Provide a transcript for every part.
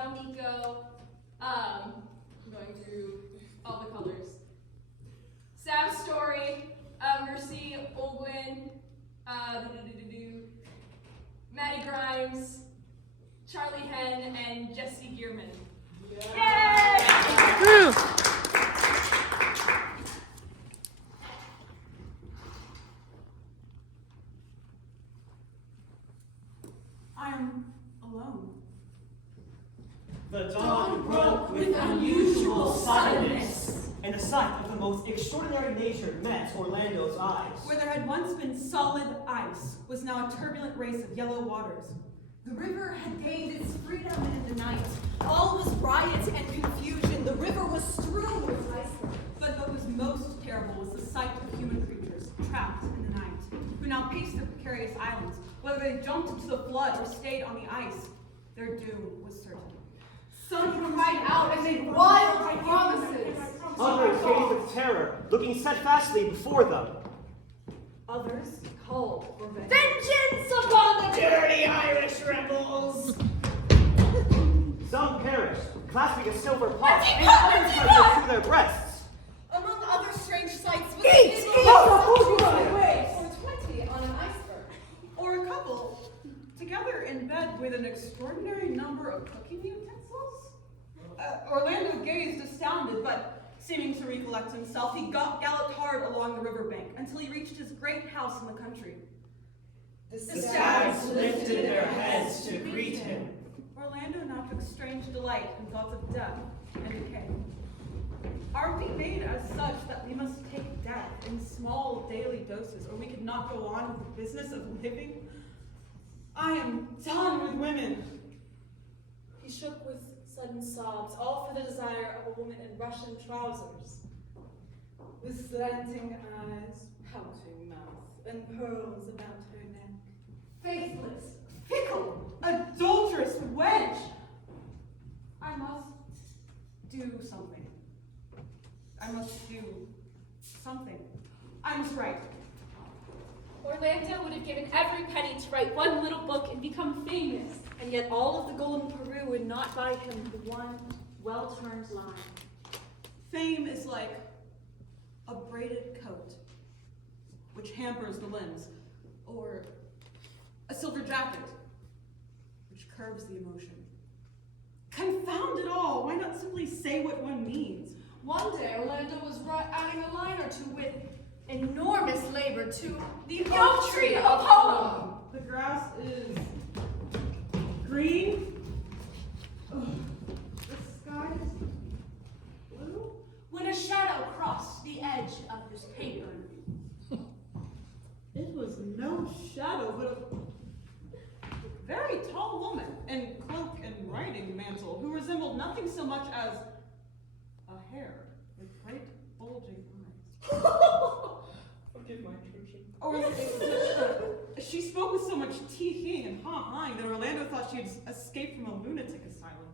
Giselle, Miko. I'm going through all the colors. Sav's Story, Mercy, Olguin, Maddy Grimes, Charli, Henn, and Jesse Gierman. Yay! I am alone. The dawn broke with unusual suddenness, and the sight of the most extraordinary nature met Orlando's eyes. Where there had once been solid ice was now a turbulent race of yellow waters. The river had gained its freedom in the night. All was riot and confusion. The river was strewn with icebergs. But what was most terrible was the sight of human creatures trapped in the night, who now paced their precarious islands. Whether they jumped into the flood or stayed on the ice, their doom was certain. Some cried out and made wild promises. Others gazed with terror, looking steadfastly before them. Others called for Vengeance upon the dirty Irish rebels! Some perished, clasping a silver pot, and others tried to their breasts. Among other strange sights was Eat! or 20 on an iceberg. Or a couple, together in bed with an extraordinary number of cooking utensils. Orlando gazed astounded, but seeming to recollect himself, he galloped hard along the riverbank until he reached his great house in the country. The stags lifted their heads to greet him. Orlando now took strange delight in thoughts of death and decay. Are we made as such that we must take death in small daily doses, or we could not go on with the business of living? I am done with women. He shook with sudden sobs, all for the desire of a woman in Russian trousers, with slanting eyes, pouting mouth, and pearls about her neck. Faithless, fickle, adulterous wench! I must do something. I must do something. I must write. Orlando would have given every penny to write one little book and become famous. And yet all of the golden Peru would not buy him the one well-turned line. Fame is like a braided coat, which hampers the limbs, or a silver jacket, which curbs the emotion. Confound it all! Why not simply say what one means? One day, Orlando was adding a line or two with enormous labor to the oak tree, a poem. The grass is green. Ugh. The sky is blue. When a shadow crossed the edge of his paper. It was no shadow, but a very tall woman in cloak and riding mantle who resembled nothing so much as a hare with great bulging eyes. Forgive my intrusion. Or she spoke with so much tee-heeing and ha-haing that Orlando thought she had escaped from a lunatic asylum.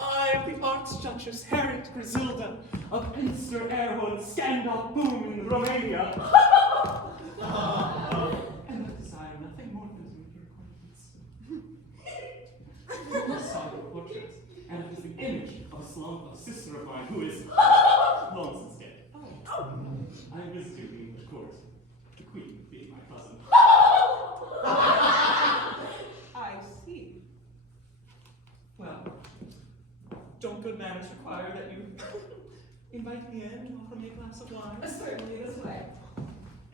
I am the Archduchess Harriet Griselda of Pinster Airwood, Scandal Boom in Romania. And I desire nothing more than to make your acquaintance. I saw your portrait, and it is the image of a sister of mine who is long since dead. I visited the English court, the Queen being my cousin. I see. Well, don't good manners require that you invite me in and offer me a glass of wine? Certainly this way.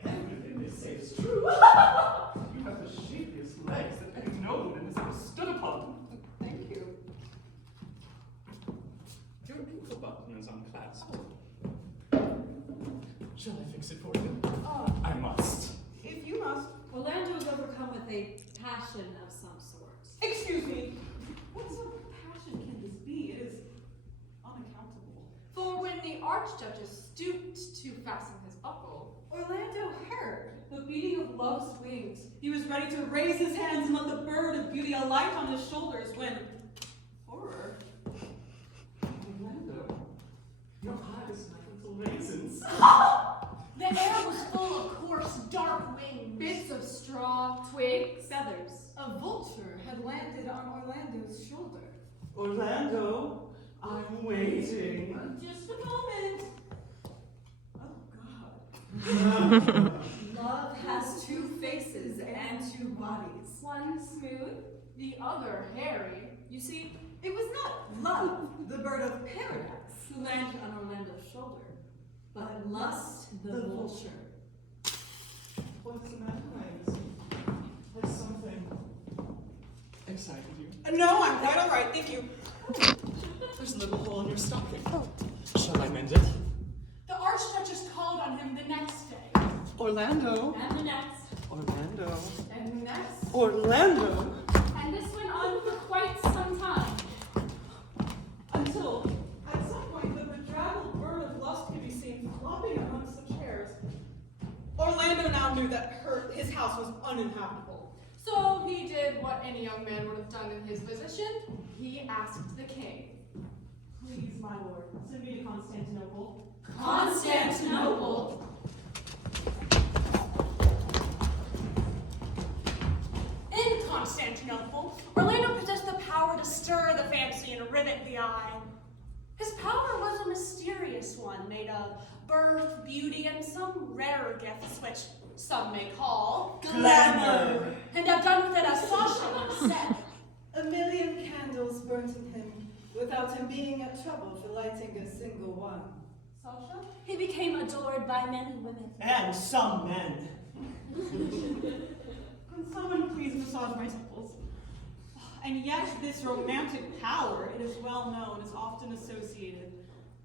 Everything they say is true. You have the shapeliest legs that any nobleman has ever stood upon. Thank you. Your ankle button is unclasped. Shall I fix it for you? I must. If you must. Orlando is overcome with a passion of some sort. Excuse me. What sort of passion can this be? It is unaccountable. For when the Archduchess stooped to fasten his buckle, Orlando heard the beating of love's wings. He was ready to raise his hands and let the bird of beauty alight on his shoulders when, horror, Orlando, your eyes are little raisins. the air was full of coarse, dark wings, bits of straw, twigs, Feathers. A vulture had landed on Orlando's shoulder. Orlando, I'm waiting. Just a moment. Oh, God. Love has two faces and two bodies. One smooth, the other hairy. You see, it was not love, the bird of paradise, who landed on Orlando's shoulder, but lust, the vulture. What's the matter, Lance? Has something excited you? No, I'm quite all right, thank you. There's a little hole in your stocking. Shall I mend it? The Archduchess called on him the next day. Orlando. And the next. Orlando. And next. Orlando. And this went on for quite some time. Until, at some point, the bedraggled bird of lust could be seen flopping amongst the chairs. Orlando now knew that his house was uninhabitable. So he did what any young man would have done in his position. He asked the king. Please, my lord, send me to Constantinople. Constantinople? In Constantinople, Orlando possessed the power to stir the fancy and rivet the eye. His power was a mysterious one, made of birth, beauty, and some rarer gifts, which some may call Glamour. and have done with it as Sasha once said. 1,000,000 candles burnt in him, without him being at trouble for lighting a single one. Sasha? He became adored by many women. And some men. Can someone please massage my temples? And yet, this romantic power, it is well known, is often associated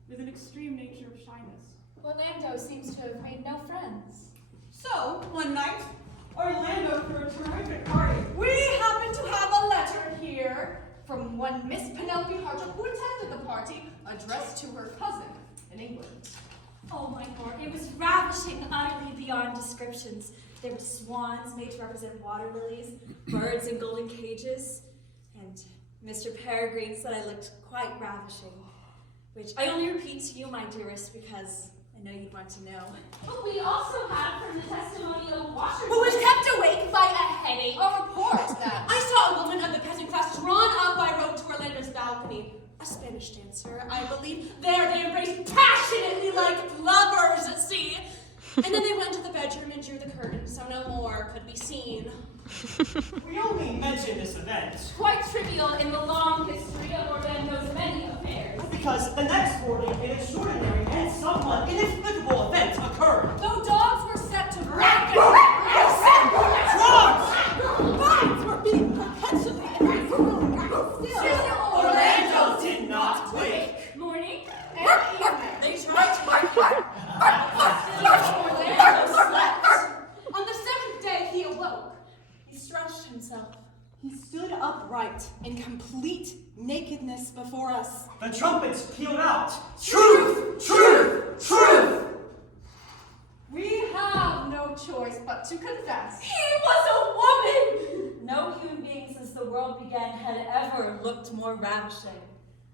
with an extreme nature of shyness. Orlando seems to have made no friends. So, one night, Orlando threw a terrific party. We happen to have a letter here from one Miss Penelope Hartle, who attended the party, addressed to her cousin in England. Oh my lord, it was ravishing, utterly beyond descriptions. There were swans made to represent water lilies, birds in golden cages, and Mr. Peregrine said I looked quite ravishing, which I only repeat to you, my dearest, because I know you'd want to know. But we also have from the testimony of Washington. Who was kept awake by a headache. A report that I saw a woman of the peasant class drawn up by rope to Orlando's balcony. A Spanish dancer, I believe. There they embraced passionately like lovers at sea. And then they went to the bedroom and drew the curtain, so no more could be seen. We only mention this event Quite trivial in the long history of Orlando's many affairs. because the next morning an extraordinary and somewhat inexplicable event occurred. though dogs were set to bark Minds were being perpetually and still. Orlando did not wake. Morning. They tried to Orlando slept. On the seventh day he awoke. He stretched himself. He stood upright in complete nakedness before us. The trumpets pealed out. Truth! Truth! Truth! We have no choice but to confess. He was a woman! No human being since the world began had ever looked more ravishing.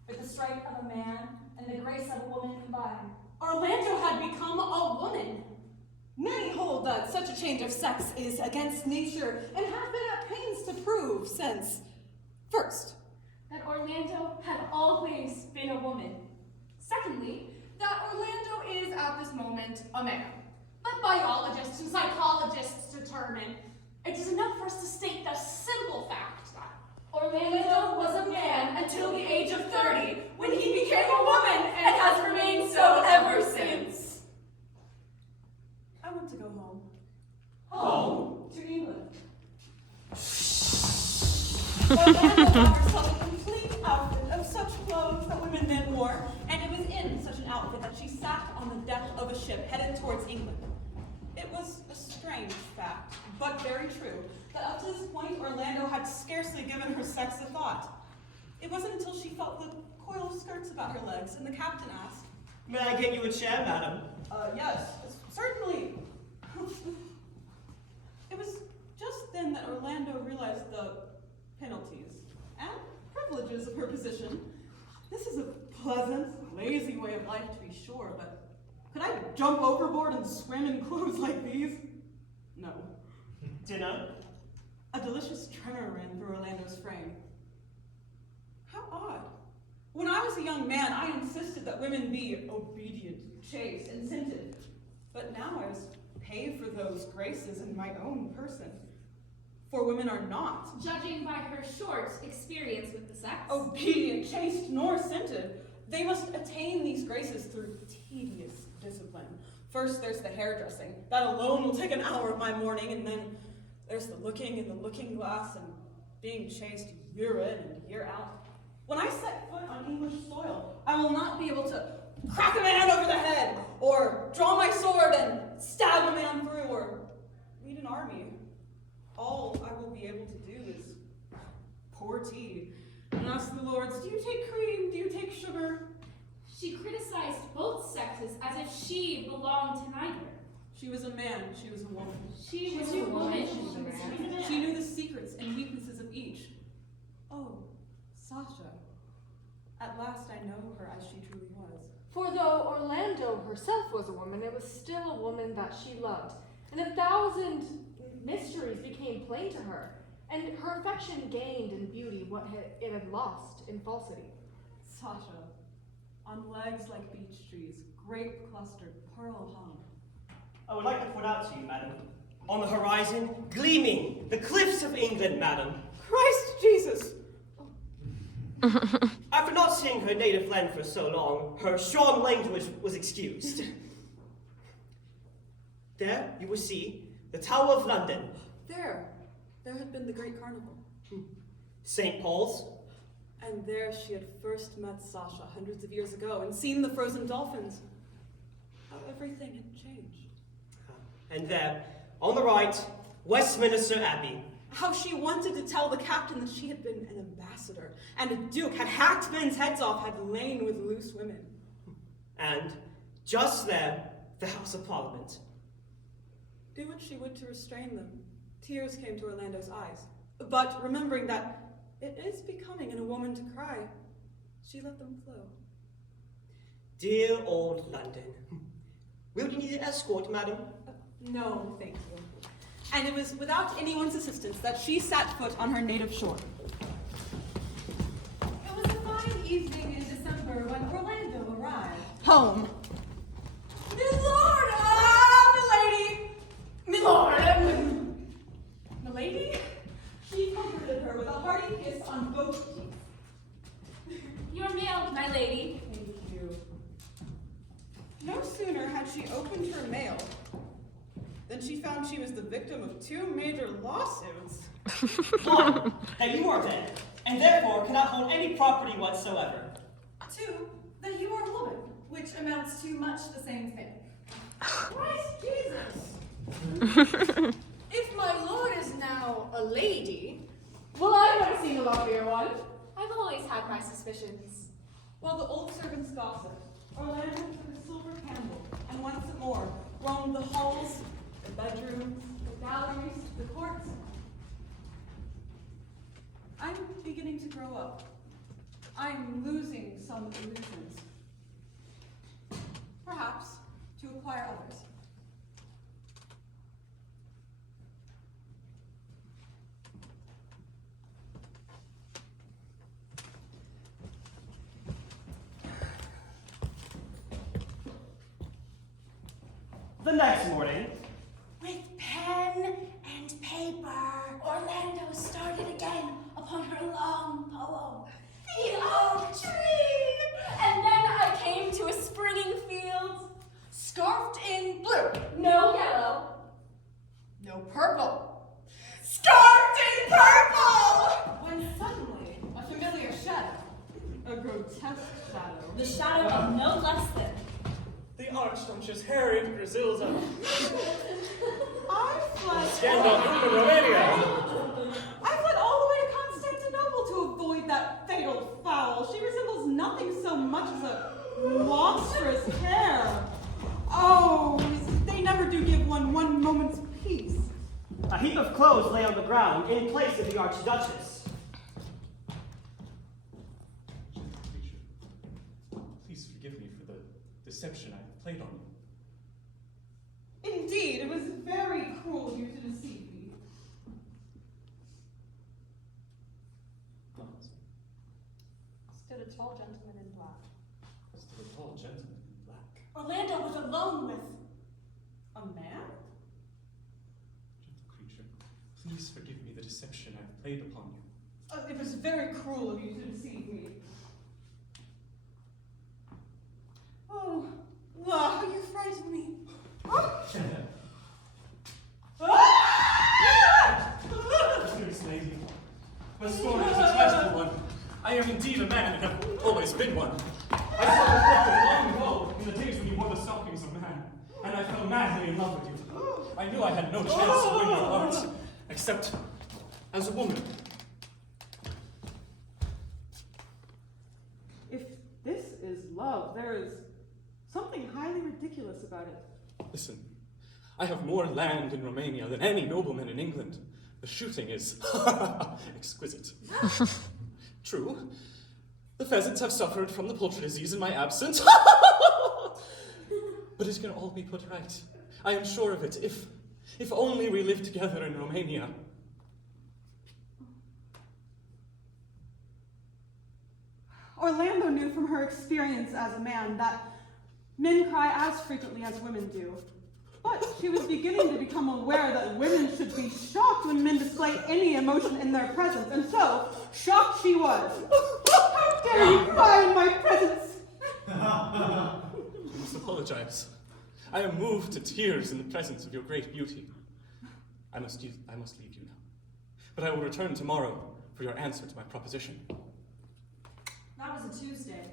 With the strength of a man and the grace of a woman combined, Orlando had become a woman. Many hold that such a change of sex is against nature and have been at pains to prove since, first, That Orlando had always been a woman. Secondly, that Orlando is at this moment a man. But biologists and psychologists determine it is enough for us to state the simple fact that Orlando was a man until the age of 30, when he became a woman and has remained so ever since. I want to go home. Home? To England. Orlando got herself a complete outfit of such clothes that women then wore, And it was in such an outfit that she sat on the deck of a ship headed towards England. It was a strange fact, but very true, that up to this point Orlando had scarcely given her sex a thought. It wasn't until she felt the coil of skirts about her legs and the captain asked, May I get you a chair, madam? Yes, certainly. It was just then that Orlando realized the penalties and privileges of her position. This is a pleasant, lazy way of life, to be sure, but could I jump overboard and swim in clothes like these? No. Dinner? A delicious tremor ran through Orlando's frame. How odd. When I was a young man, I insisted that women be obedient, chaste, and scented. But now I must pay for those graces in my own person. For women are not Judging by her short experience with the sex. obedient, chaste, nor scented. They must attain these graces through tedious discipline. First, there's the hairdressing. That alone will take an hour of my morning, and then there's the looking in the looking glass and being chaste year in and year out. When I set foot on English soil, I will not be able to crack a man over the head, or draw my sword and stab a man through, or lead an army. All I will be able to do is pour tea and ask the lords, do you take cream? Do you take sugar? She criticized both sexes as if she belonged to neither. She was a man, she was a woman. She was a woman. She knew the secrets and weaknesses of each. Oh, Sasha. At last I know her as she truly was. For though Orlando herself was a woman, it was still a woman that she loved, and 1,000 mysteries became plain to her, and her affection gained in beauty what it had lost in falsity. Sasha, on legs like beech trees, grape clustered, pearl hung. I would like to point out to you, madam, on the horizon, gleaming, the cliffs of England, madam. Christ Jesus! After not seeing her native land for so long, her strong language was excused. There you will see the Tower of London. There had been the great carnival. St. Paul's. And there she had first met Sasha hundreds of years ago and seen the frozen dolphins. How everything had changed. And there, on the right, Westminster Abbey. How she wanted to tell the captain that she had been an ambassador, and a duke, had hacked men's heads off, had lain with loose women. And just there, the House of Parliament. Do what she would to restrain them. Tears came to Orlando's eyes. But remembering that it is becoming in a woman to cry, she let them flow. Dear old London. Will you need an escort, madam? No, thank you. And it was without anyone's assistance that she set foot on her native shore. It was a fine evening in December when Orlando arrived. Home. Milord! Milady! Milord! Milady? She comforted her with a hearty kiss on both cheeks. Your mail, my lady. Thank you. No sooner had she opened her mail than she found she was the victim of 2 major lawsuits. One, that you are dead, and therefore cannot hold any property whatsoever. 2, that you are a woman, which amounts to much the same thing. Christ Jesus! If my lord is now a lady, well, I've never seen a lovelier one. I've always had my suspicions. While the old servants gossiped, Orlando took a silver candle and once more roamed the halls, the bedrooms, the galleries, the courts. I'm beginning to grow up. I'm losing some illusions. Perhaps to acquire others. The next morning, With pen and paper, Orlando started again upon her long poem. The oak tree! And then I came to a springing field. Scarfed in blue, No yellow. no purple. Scarfed in purple! When suddenly, a familiar shadow. A grotesque shadow. The shadow of no less than The Archduchess Harry and Griselda. I fled. Scandal in Romania. I fled all the way to Constantinople to avoid that fatal foul. She resembles nothing so much as a monstrous hair. Oh, they never do give one moment's peace. a heap of clothes lay on the ground in place of the Archduchess. Please forgive me for the deception I played on you. Indeed, it was very cruel of you to deceive me. Stood a tall gentleman alone with a man? Gentle creature, please forgive me the deception I've played upon you. It was very cruel of you to deceive me. Oh, how you frightened me. Dearest lady, my story is a tragical one. I am indeed a man and have always been one. I saw reflected long ago in the days when you wore the stockings of man, and I fell madly in love with you. I knew I had no chance to win your heart, except as a woman. If this is love, there is something highly ridiculous about it. Listen, I have more land in Romania than any nobleman in England. The shooting is exquisite. True, the pheasants have suffered from the poultry disease in my absence. But it can all be put right. I am sure of it, if only we live together in Romania. Orlando knew from her experience as a man that men cry as frequently as women do. But she was beginning to become aware that women should be shocked when men display any emotion in their presence, and so, shocked she was. How dare you cry in my presence? You must apologize. I am moved to tears in the presence of your great beauty. I must leave you now. But I will return tomorrow for your answer to my proposition. That was a Tuesday.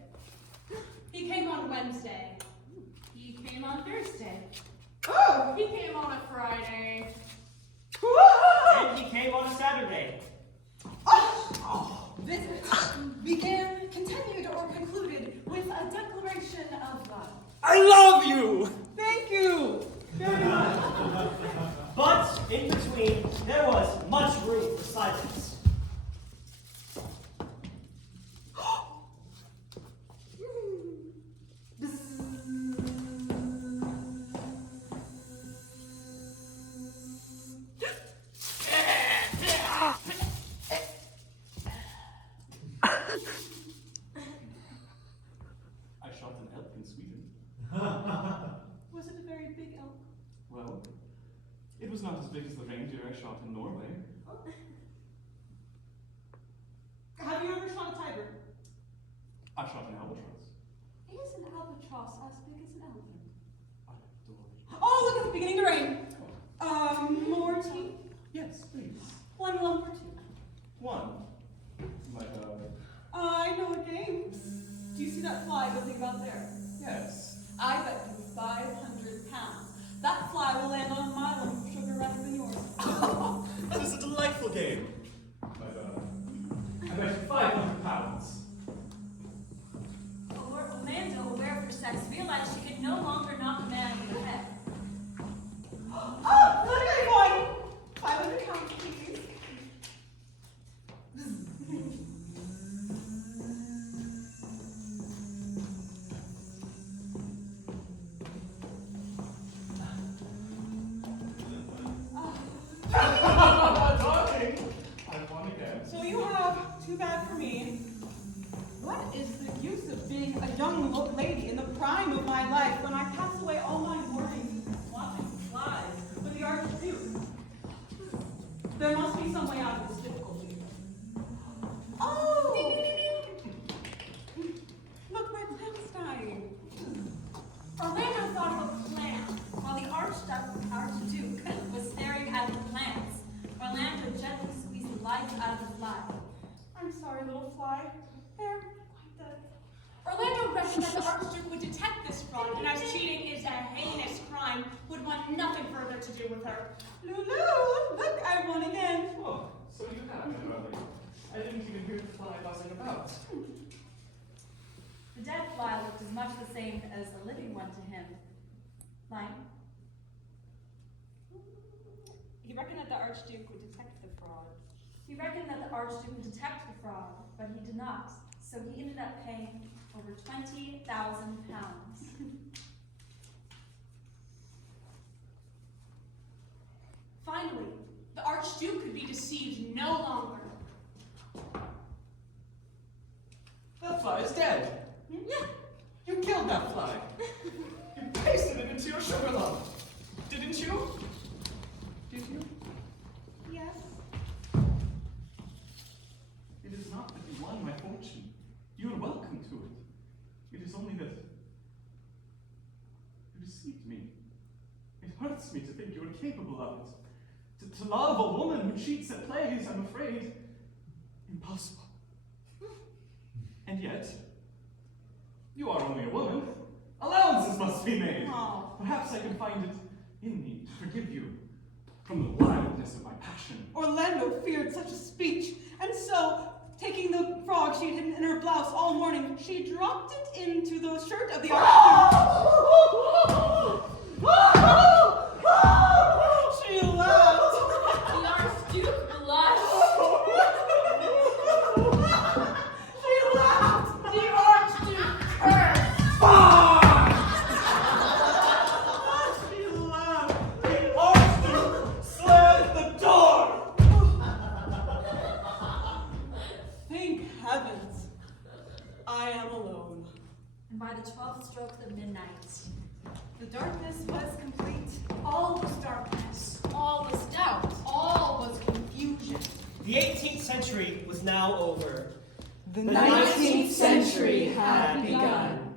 He came on Wednesday. He came on Thursday. Oh! He came on a Friday. And he came on a Saturday. Visit continued or concluded with a declaration of love. I love you! Thank you! Very much. But in between, there was much room for silence. I shot an elk in Sweden. Was it a very big elk? Well, it was not as big as the reindeer I shot in Norway. Have you ever shot a tiger? I shot an albatross. Is an albatross as big as an elephant? I adore you. Oh, look, it's beginning to rain. More tea? Yes, please. One lump or two. One. My darling. I know a game. Do you see that fly building about there? Yes. I bet you 500 pounds. That fly will land on my lump of sugar rather than yours. That is a delightful game. My darling. I bet you 500 pounds. Orlando, aware of her sex, realized she could no longer knock a man in the head. Oh, look at one! 500 pounds, please. Darling! I won again. So you have, too bad for me. What is the use of being a young lady in the prime of my life when I pass away all my mornings watching flies with the Archduke? There must be some way out of this difficulty. Oh! Look, my plan's dying. Orlando thought of a plan while the Archduke was staring at the plants. Orlando gently squeezed the life out of the fly. I'm sorry, little fly. They're quite dead. Orlando reckoned that the Archduke would detect this fraud, and as cheating is a heinous crime, would want nothing further to do with her. Lulu, look, I won again. Oh, so you have, my darling. I didn't even hear the fly buzzing about. The dead fly looked as much the same as the living one to him. Like, He reckoned that the Archduke would detect the fraud. he reckoned that the Archduke would detect the fraud, but he did not. So he ended up paying over 20,000 pounds. Finally, the Archduke could be deceived no longer. That fly is dead. Yeah. You killed that fly. You pasted it into into your sugar lump. Didn't you? Did you? Yes. It is not that you won my fortune. You are welcome to it. It is only that you deceived me. It hurts me to think you are capable of it. To love a woman who cheats at play is, I'm afraid, impossible. And yet, you are only a woman. Allowances must be made. Oh. Perhaps I can find it in me to forgive you from the wildness of my passion. Orlando feared such a speech, and so, taking the frog she had hidden in her blouse all morning, she dropped it into the shirt of the Archduke. She laughed. The Archduke blushed. She laughed. The Archduke cursed. She laughed. The Archduke slammed the door! Thank heavens, I am alone. And by the 12th stroke of midnight, The darkness was complete. All was darkness. All was doubt. All was confusion. The 18th century was now over. The 19th century had begun.